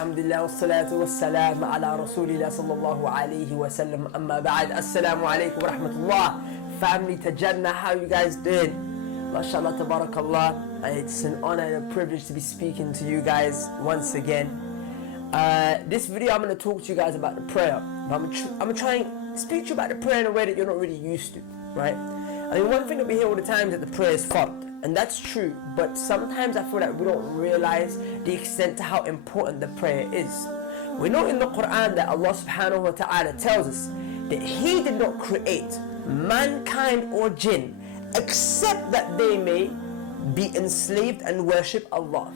Alhamdulillah, wassalatu wassalam ala rasulillah sallallahu alayhi wa sallam, amma ba'd. Assalamu alaikum wa rahmatullah. Family to Jannah, how you guys doing? MashaAllah, tabarakallah. It's an honor and a privilege to be speaking to you guys once again. This video I'm going to talk to you guys about the prayer. I'm going to try and speak to you about the prayer in a way that you're not really used to, right? I mean, one thing that we hear all the time is that the prayer is fard. And that's true, but sometimes I feel like we don't realize the extent to how important the prayer is. We know in the Quran that Allah subhanahu wa ta'ala tells us that He did not create mankind or jinn except that they may be enslaved and worship Allah.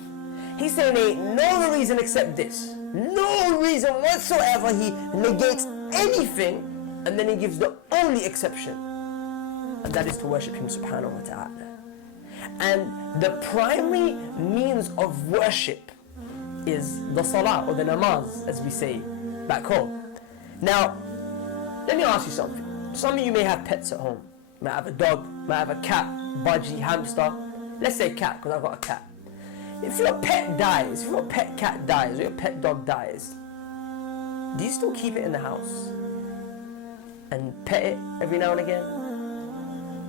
He's saying ain't no reason except this. No reason whatsoever. He negates anything and then He gives the only exception, and that is to worship Him subhanahu wa ta'ala. And the primary means of worship is the salah, or the namaz as we say back home. Now, let me ask you something. Some of you may have pets at home. You might have a dog, might have a cat, budgie, hamster. Let's say cat, because I've got a cat. If your pet dies, if your pet cat dies, or your pet dog dies, do you still keep it in the house and pet it every now and again?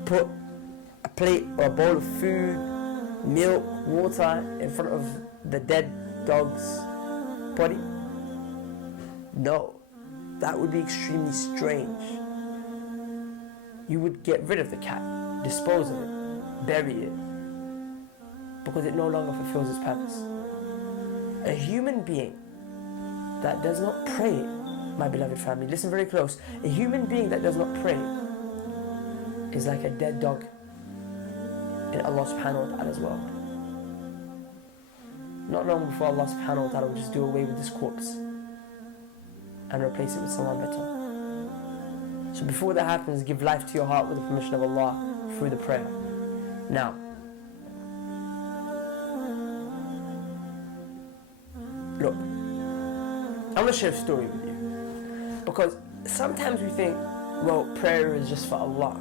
Put a plate or a bowl of food, milk, water in front of the dead dog's body? No, that would be extremely strange. You would get rid of the cat, dispose of it, bury it, because it no longer fulfills its purpose. A human being that does not pray, my beloved family, listen very close, a human being that does not pray is like a dead dog in Allah subhanahu wa ta'ala's world. Not long before Allah subhanahu wa ta'ala will just do away with this corpse and replace it with someone better. So before that happens, give life to your heart with the permission of Allah through the prayer. Now, look, I'm going to share a story with you, because sometimes we think, well, prayer is just for Allah.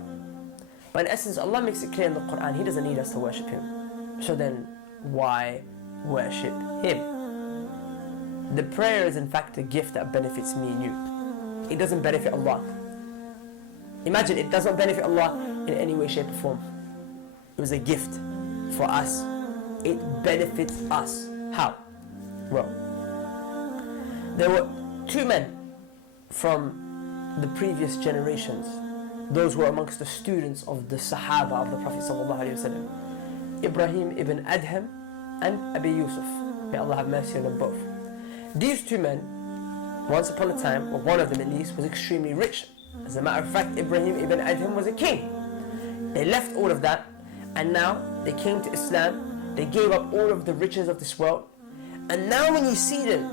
But in essence, Allah makes it clear in the Quran, He doesn't need us to worship Him. So then, why worship Him? The prayer is in fact a gift that benefits me and you. It doesn't benefit Allah. Imagine, it doesn't benefit Allah in any way, shape or form. It was a gift for us. It benefits us. How? Well, there were two men from the previous generations. Those were amongst the students of the Sahaba of the Prophet ﷺ, Ibrahim ibn Adham and Abi Yusuf. May Allah have mercy on them both. These two men, once upon a time, or one of them at least, was extremely rich. As a matter of fact, Ibrahim ibn Adham was a king. They left all of that, and now they came to Islam. They gave up all of the riches of this world, and now when you see them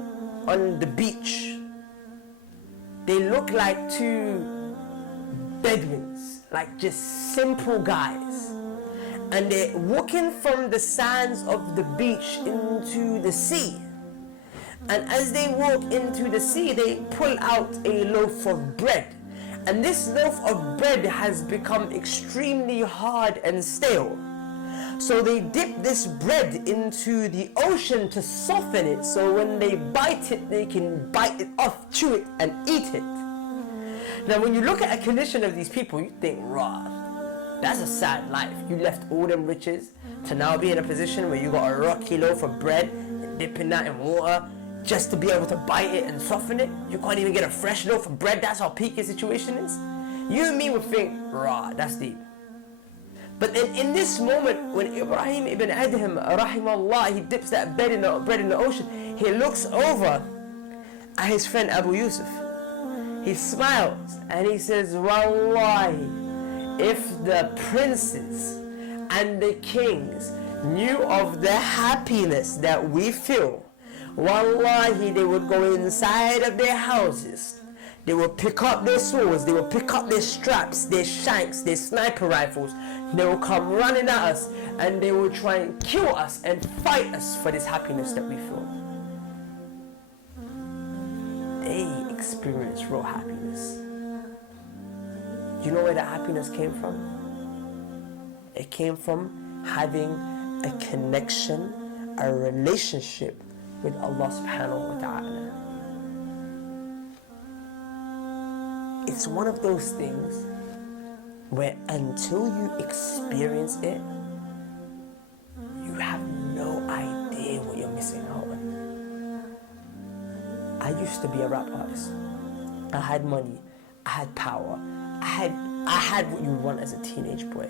on the beach, they look like two Bedouins, like just simple guys, and they're walking from the sands of the beach into the sea. And as they walk into the sea, they pull out a loaf of bread, and this loaf of bread has become extremely hard and stale. So they dip this bread into the ocean to soften it, so when they bite it, they can bite it off, chew it, and eat it. Now when you look at a condition of these people, you think, rah, that's a sad life. You left all them riches to now be in a position where you got a rocky loaf of bread, dipping that in water just to be able to bite it and soften it. You can't even get a fresh loaf of bread. That's how peak your situation is. You and me would think, rah, that's deep. But then in this moment, when Ibrahim ibn Adham, rahimahullah, he dips that bread in the ocean, he looks over at his friend Abu Yusuf. He smiles and he says, Wallahi, if the princes and the kings knew of the happiness that we feel, Wallahi, they would go inside of their houses. They will pick up their swords, they will pick up their straps, their shanks, their sniper rifles. They will come running at us and they will try and kill us and fight us for this happiness that we feel. They experience real happiness. You know where that happiness came from? It came from having a connection, a relationship with Allah subhanahu wa ta'ala. It's one of those things where until you experience it, you have no idea what you're missing out on. I used to be a rap artist. I had money, I had power, I had what you want as a teenage boy.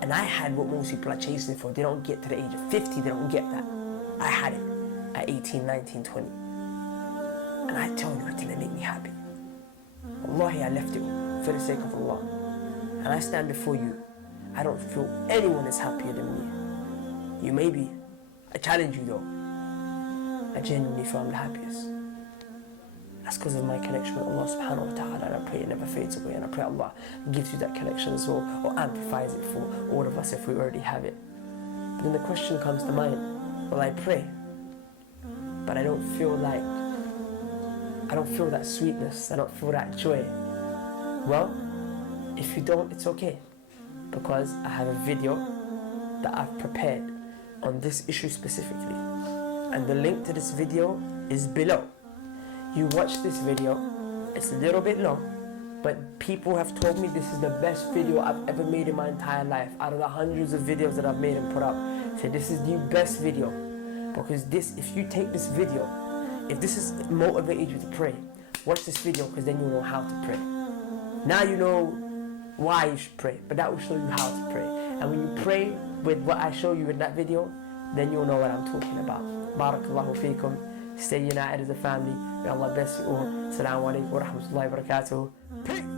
And I had what most people are chasing for. They don't get to the age of 50, they don't get that. I had it at 18, 19, 20. And I tell you, it didn't make me happy. Wallahi, I left it for the sake of Allah. And I stand before you, I don't feel anyone is happier than me. You may be. I challenge you though. I genuinely feel I'm the happiest. That's because of my connection with Allah subhanahu wa ta'ala, and I pray it never fades away, and I pray Allah gives you that connection as well, or amplifies it for all of us if we already have it. But then the question comes to mind, well, I pray, but I don't feel that sweetness, I don't feel that joy. Well, if you don't, it's okay, because I have a video that I've prepared on this issue specifically, and the link to this video is below. You watch this video, it's a little bit long, but people have told me this is the best video I've ever made in my entire life. Out of the hundreds of videos that I've made and put up, say this is the best video, because if you take this video, if this has motivated you to pray, watch this video, because then you'll know how to pray. Now you know why you should pray, but that will show you how to pray. And when you pray with what I show you in that video, then you'll know what I'm talking about. Barakallahu feekum. Stay united as a fammay. May Allah bless you all. Assalamu alaikum wa rahmatullahi wa barakatuh. Peace.